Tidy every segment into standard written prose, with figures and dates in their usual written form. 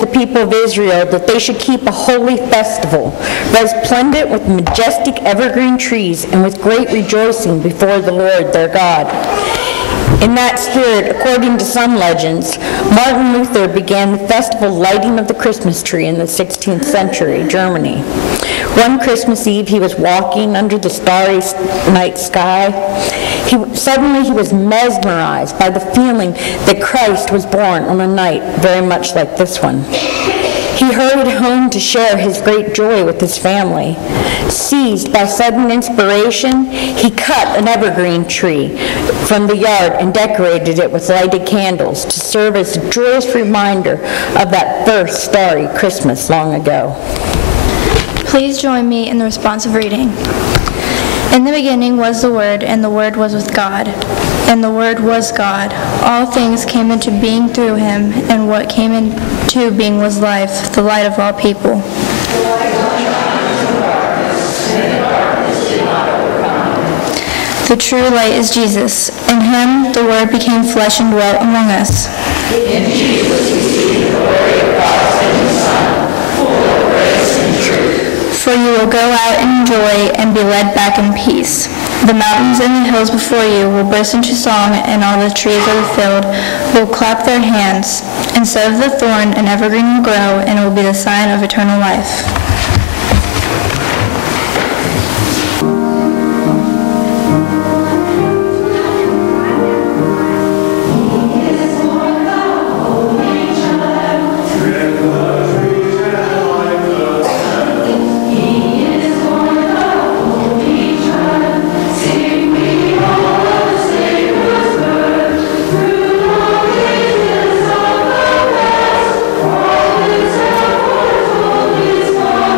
the people of Israel that they should keep a holy festival, resplendent with majestic evergreen trees and with great rejoicing before the Lord their God. In that spirit, according to some legends, Martin Luther began the festival lighting of the Christmas tree in the 16th century Germany. One Christmas Eve, he was walking under the starry night sky. Suddenly he was mesmerized by the feeling that Christ was born on a night very much like this one. He hurried home to share his great joy with his family. Seized by sudden inspiration, he cut an evergreen tree from the yard and decorated it with lighted candles to serve as a joyous reminder of that first starry Christmas long ago. Please join me in the responsive reading. In the beginning was the Word, and the Word was with God, and the Word was God. All things came into being through him, and what came into being was life, the light of all people. The true light is Jesus. In him the Word became flesh and dwelt among us. In Jesus we see the glory of God and his Son, full of grace and truth. For you will go out in joy and be led back in peace. The mountains and the hills before you will burst into song, and all the trees of the field will clap their hands. Instead of the thorn, an evergreen will grow, and it will be the sign of eternal life. All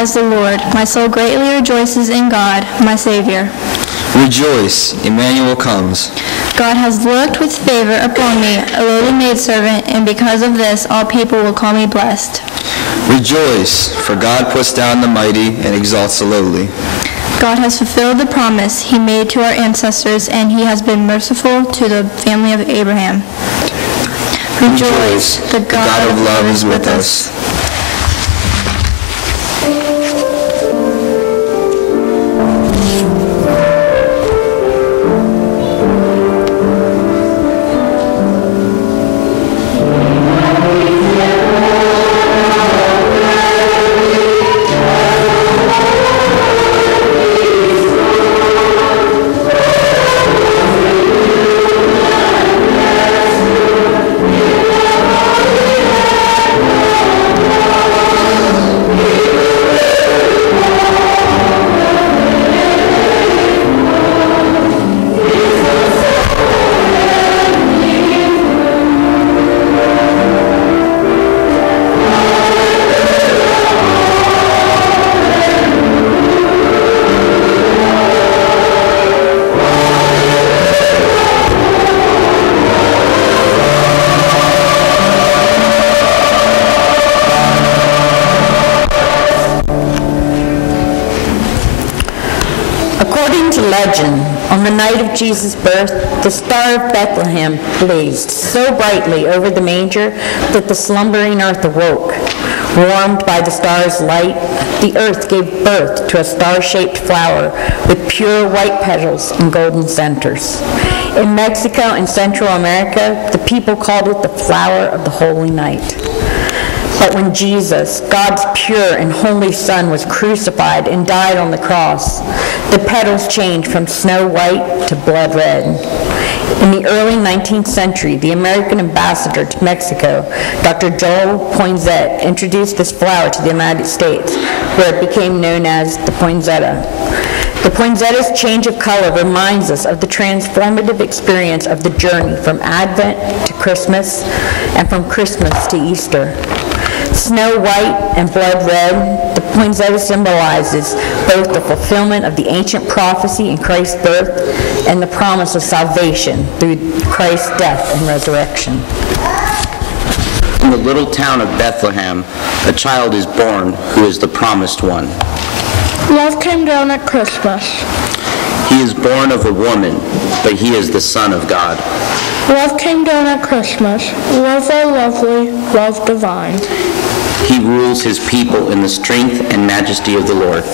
magnifies the Lord. My soul greatly rejoices in God, my Savior. Rejoice, Emmanuel comes. God has looked with favor upon me, a lowly maidservant, and because of this all people will call me blessed. Rejoice, for God puts down the mighty and exalts the lowly. God has fulfilled the promise he made to our ancestors, and he has been merciful to the family of Abraham. Rejoice, the God of love is with us. According to legend, on the night of Jesus' birth, the star of Bethlehem blazed so brightly over the manger that the slumbering earth awoke. Warmed by the star's light, the earth gave birth to a star-shaped flower with pure white petals and golden centers. In Mexico and Central America, the people called it the flower of the holy night. But when Jesus, God's pure and holy Son, was crucified and died on the cross, the petals changed from snow white to blood red. In the early 19th century, the American ambassador to Mexico, Dr. Joel Poinsett, introduced this flower to the United States, where it became known as the poinsettia. The poinsettia's change of color reminds us of the transformative experience of the journey from Advent to Christmas and from Christmas to Easter. Snow white and blood red, the poinsettia symbolizes both the fulfillment of the ancient prophecy in Christ's birth and the promise of salvation through Christ's death and resurrection. In the little town of Bethlehem, a child is born who is the promised one. Love came down at Christmas. He is born of a woman, but he is the Son of God. Love came down at Christmas. Love all lovely, love divine. He rules his people in the strength and majesty of the Lord.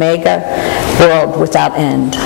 Omega, world without end.